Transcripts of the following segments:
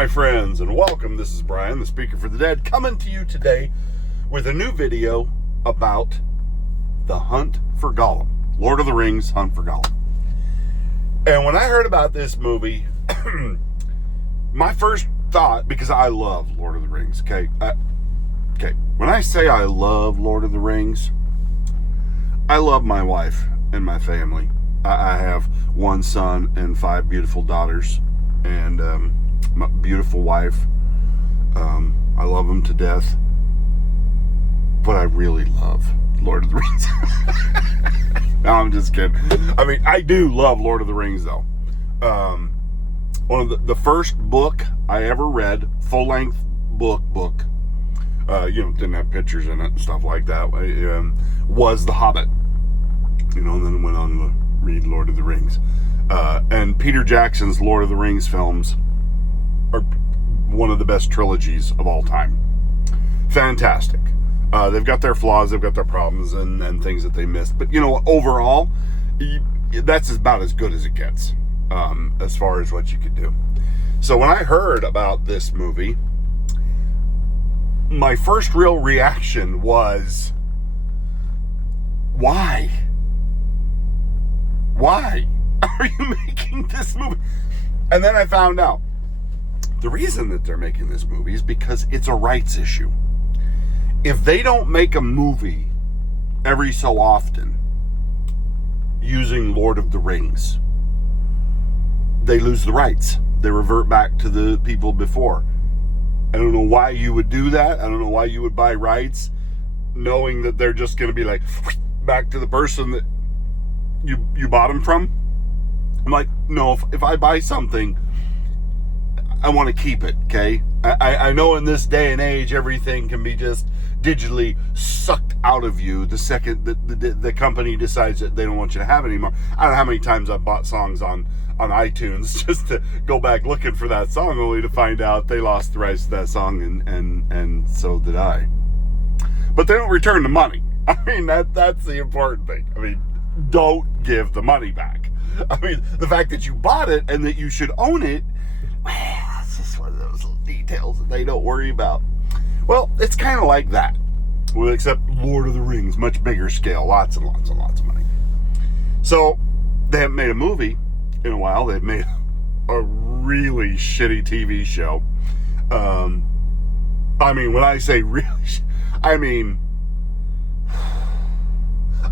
my friends, and welcome. This is Brian, the Speaker for the Dead, coming to you today with a new video about the hunt for Gollum. Lord of the Rings, Hunt for Gollum. And when I heard about this movie, my first thought, because I love Lord of the Rings, okay? When I say I love Lord of the Rings, I love my wife and my family. I have one son and 5 beautiful daughters, and my beautiful wife. I love them to death, but I really love Lord of the Rings. No, I'm just kidding. I mean, I do love Lord of the Rings, though. One of the first book I ever read, full-length book, didn't have pictures in it and stuff like that, was The Hobbit. And then went on to read Lord of the Rings. And Peter Jackson's Lord of the Rings films are one of the best trilogies of all time. Fantastic. They've got their flaws, they've got their problems, and things that they missed. But, overall, that's about as good as it gets, as far as what you could do. So when I heard about this movie, my first real reaction was, why? Why are you making this movie? And then I found out the reason that they're making this movie is because it's a rights issue. If they don't make a movie every so often using Lord of the Rings, they lose the rights. They revert back to the people before. I don't know why you would do that. I don't know why you would buy rights knowing that they're just going to be like back to the person that you bought them from. I'm like, no, if I buy something, I want to keep it, okay? I know in this day and age, everything can be just digitally sucked out of you the second that the company decides that they don't want you to have it anymore. I don't know how many times I've bought songs on iTunes just to go back looking for that song, only to find out they lost the rights to that song, and so did I. But they don't return the money. I mean, that's the important thing. I mean, don't give the money back. I mean, the fact that you bought it and that you should own it, well, that's just one of those little details that they don't worry about. Well, it's kind of like that. Well, except Lord of the Rings, much bigger scale, lots and lots and lots of money. So, they haven't made a movie in a while. They've made a really shitty TV show. I mean, when I say really, I mean,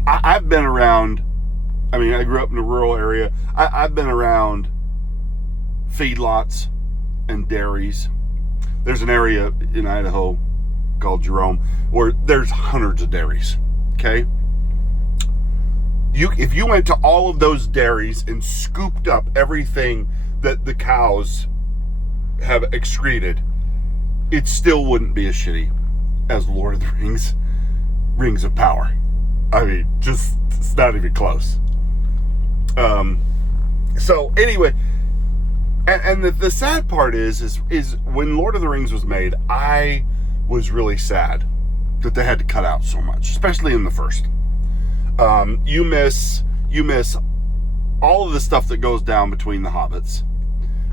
I've been around. I mean, I grew up in a rural area. I've been around feedlots and dairies. There's an area in Idaho called Jerome where there's hundreds of dairies, okay? If you went to all of those dairies and scooped up everything that the cows have excreted, it still wouldn't be as shitty as Lord of the Rings, Rings of Power. I mean, it's not even close. So anyway, and the sad part is when Lord of the Rings was made, I was really sad that they had to cut out so much, especially in the first. You miss all of the stuff that goes down between the hobbits.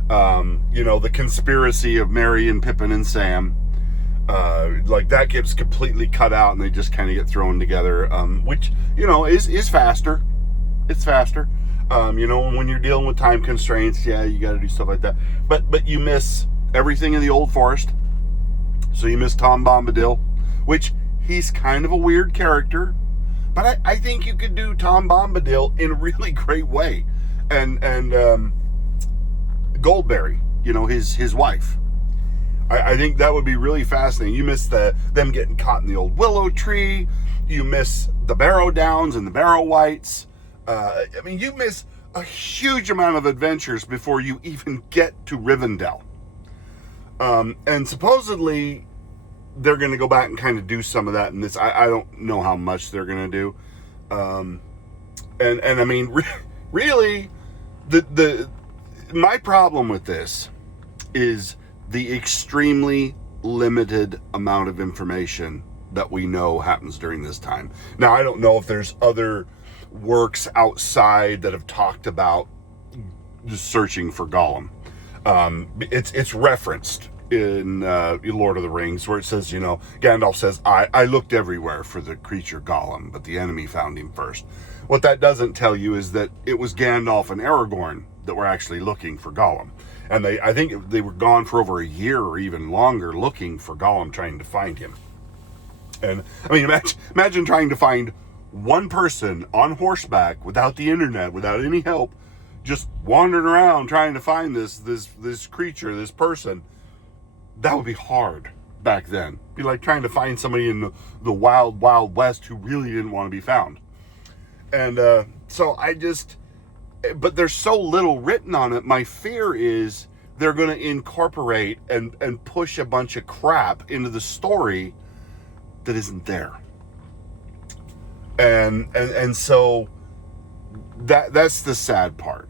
The conspiracy of Merry and Pippin and Sam. Like that gets completely cut out and they just kind of get thrown together, which, is faster. It's faster. When you're dealing with time constraints, yeah, you got to do stuff like that. But you miss everything in the Old Forest. So you miss Tom Bombadil, which he's kind of a weird character, but I think you could do Tom Bombadil in a really great way. And Goldberry, his wife. I think that would be really fascinating. You miss them getting caught in the old willow tree. You miss the Barrow Downs and the Barrow Whites. You miss a huge amount of adventures before you even get to Rivendell. And supposedly they're going to go back and kind of do some of that in this. I don't know how much they're going to do. I mean, really, my problem with this is the extremely limited amount of information that we know happens during this time. Now, I don't know if there's other works outside that have talked about just searching for Gollum. It's referenced in Lord of the Rings, where it says, Gandalf says, I looked everywhere for the creature Gollum, but the enemy found him first. What that doesn't tell you is that it was Gandalf and Aragorn that were actually looking for Gollum. And I think they were gone for over a year or even longer looking for Gollum, trying to find him. And I mean, imagine trying to find one person on horseback without the internet, without any help, just wandering around trying to find this creature, this person. That would be hard back then. It'd be like trying to find somebody in the wild, wild west who really didn't want to be found. And but there's so little written on it. My fear is they're going to incorporate and push a bunch of crap into the story that isn't there. And so that's the sad part,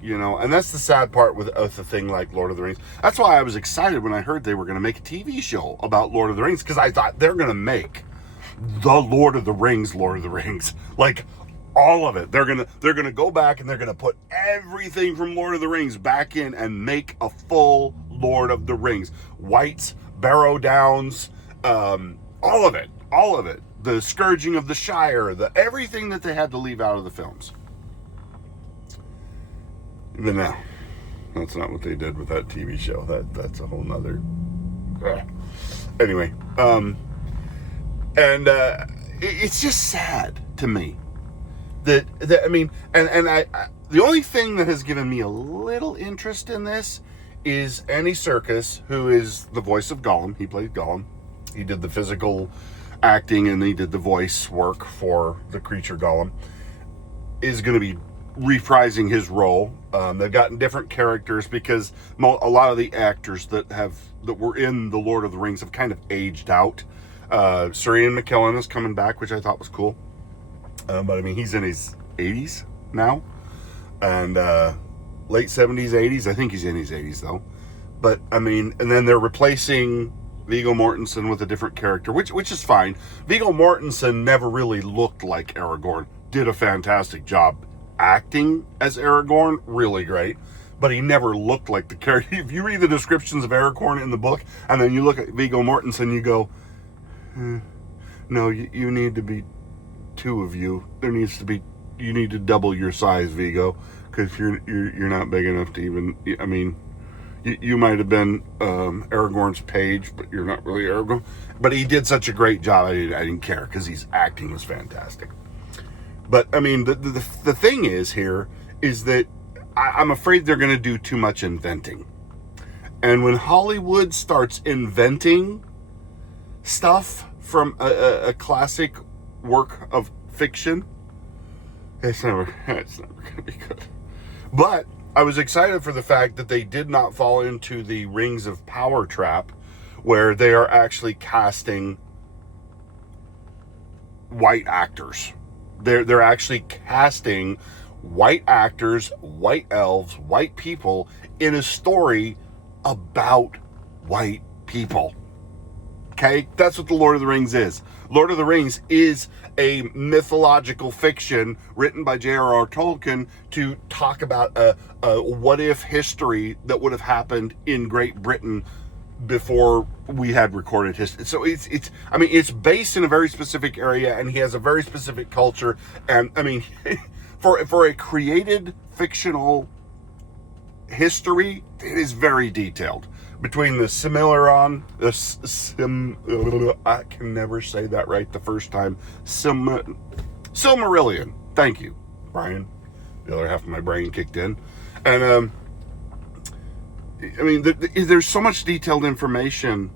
and that's the sad part with a thing like Lord of the Rings. That's why I was excited when I heard they were going to make a TV show about Lord of the Rings, because I thought they're going to make the Lord of the Rings, like all of it. They're gonna go back and they're gonna put everything from Lord of the Rings back in and make a full Lord of the Rings. Whites, Barrow Downs, all of it. The Scourging of the Shire, everything that they had to leave out of the films. But no, that's not what they did with that TV show. That's a whole nother. Anyway, it's just sad to me that I mean, and I the only thing that has given me a little interest in this is Andy Serkis, who is the voice of Gollum. He played Gollum. He did the physical acting and he did the voice work for the creature Gollum. Is going to be reprising his role. They've gotten different characters because a lot of the actors that were in the Lord of the Rings have kind of aged out. Sir Ian McKellen is coming back, which I thought was cool. But I mean, he's in his 80s now, and late 70s, 80s. I think he's in his 80s though. But I mean, and then they're replacing Viggo Mortensen with a different character, which is fine. Viggo Mortensen never really looked like Aragorn. Did a fantastic job acting as Aragorn, really great. But he never looked like the character. If you read the descriptions of Aragorn in the book, and then you look at Viggo Mortensen, you go, no, you need to be two of you. You need to double your size, Viggo, because you're not big enough to even. I mean, you might have been Aragorn's page, but you're not really Aragorn. But he did such a great job. I didn't care because his acting was fantastic. But I mean, the thing is here is that I'm afraid they're going to do too much inventing, and when Hollywood starts inventing stuff from a classic work of fiction, it's never going to be good. But I was excited for the fact that they did not fall into the Rings of Power trap, where they are actually casting white actors. They're actually casting white actors, white elves, white people in a story about white people. Okay, that's what the Lord of the Rings is. Lord of the Rings is a mythological fiction written by J.R.R. Tolkien to talk about a what-if history that would have happened in Great Britain before we had recorded history. So it's based in a very specific area, and he has a very specific culture. And I mean, for a created fictional history, it is very detailed. Between the Silmarillion, I can never say that right the first time. Silmarillion. Thank you, Brian. The other half of my brain kicked in. And, I mean, there's so much detailed information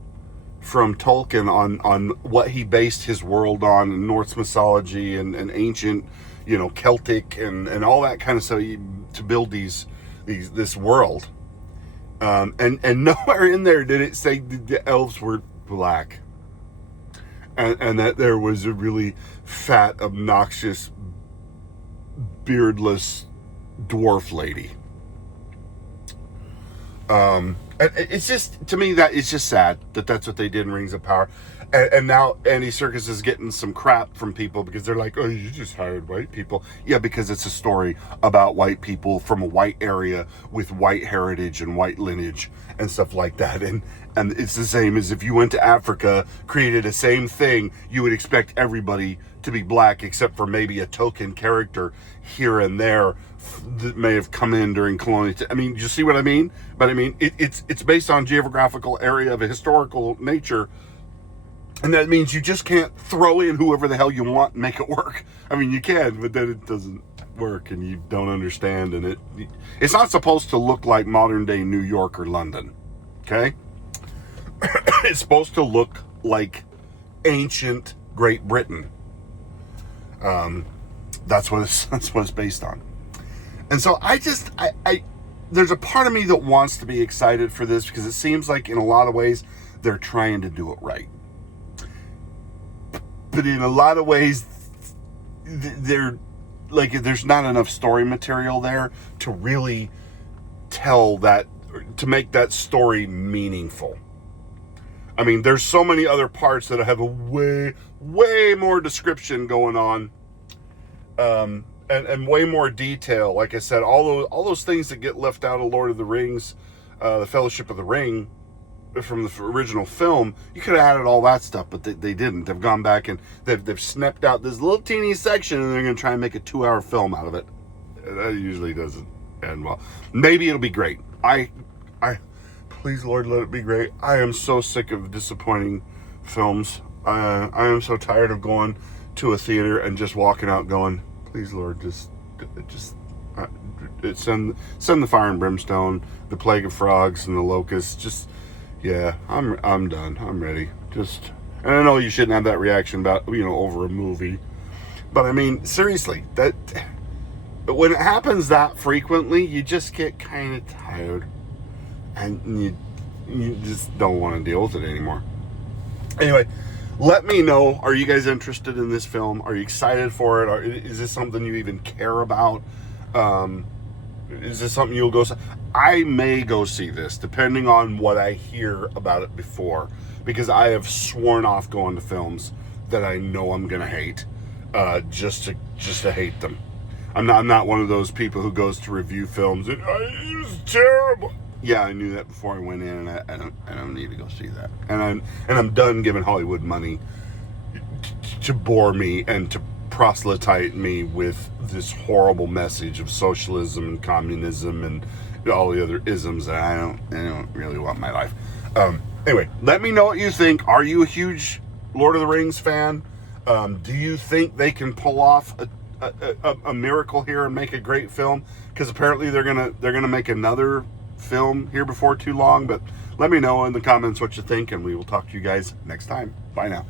from Tolkien on what he based his world on, and Norse mythology and ancient, Celtic and all that kind of stuff to build this world. And nowhere in there did it say the elves were black, and that there was a really fat, obnoxious, beardless dwarf lady. And it's just, to me, that it's just sad that that's what they did in Rings of Power. And now Andy Serkis is getting some crap from people because they're like, oh, you just hired white people. Yeah, because it's a story about white people from a white area with white heritage and white lineage and stuff like that. And it's the same as if you went to Africa, created the same thing, you would expect everybody to be black except for maybe a token character here and there that may have come in during colonial. I mean, you see what I mean? But I mean, it's based on geographical area of a historical nature. And that means you just can't throw in whoever the hell you want and make it work. I mean, you can, but then it doesn't work and you don't understand. And it's not supposed to look like modern day New York or London. Okay? It's supposed to look like ancient Great Britain. That's what it's based on. And so I there's a part of me that wants to be excited for this because it seems like in a lot of ways they're trying to do it right. But in a lot of ways, they're like, there's not enough story material there to really tell that, to make that story meaningful. I mean, there's so many other parts that have a way more description going on, and way more detail. Like I said, all those things that get left out of Lord of the Rings, the Fellowship of the Ring, from the original film, you could have added all that stuff, but they didn't. They've gone back and they've snipped out this little teeny section, and they're going to try and make a 2-hour film out of it. That usually doesn't end well. Maybe it'll be great. I please, Lord, let it be great. I am so sick of disappointing films. I am so tired of going to a theater and just walking out going, please, Lord, just send the fire and brimstone, the plague of frogs and the locusts. Just, yeah, I'm done. I'm ready. Just, and I know you shouldn't have that reaction about, over a movie, but I mean, seriously, that when it happens that frequently, you just get kind of tired, and you just don't want to deal with it anymore. Anyway, let me know. Are you guys interested in this film? Are you excited for it? Is this something you even care about? Is this something you'll go see? I may go see this, depending on what I hear about it before, because I have sworn off going to films that I know I'm gonna hate, just to hate them. I'm not one of those people who goes to review films and it's terrible. Yeah, I knew that before I went in, and I don't need to go see that. And I'm done giving Hollywood money to bore me and to proselyte me with this horrible message of socialism and communism and all the other isms that I don't really want in my life. Anyway, let me know what you think. Are you a huge Lord of the Rings fan? Do you think they can pull off a miracle here and make a great film? Because apparently they're gonna make another film here before too long. But let me know in the comments what you think, and we will talk to you guys next time. Bye now.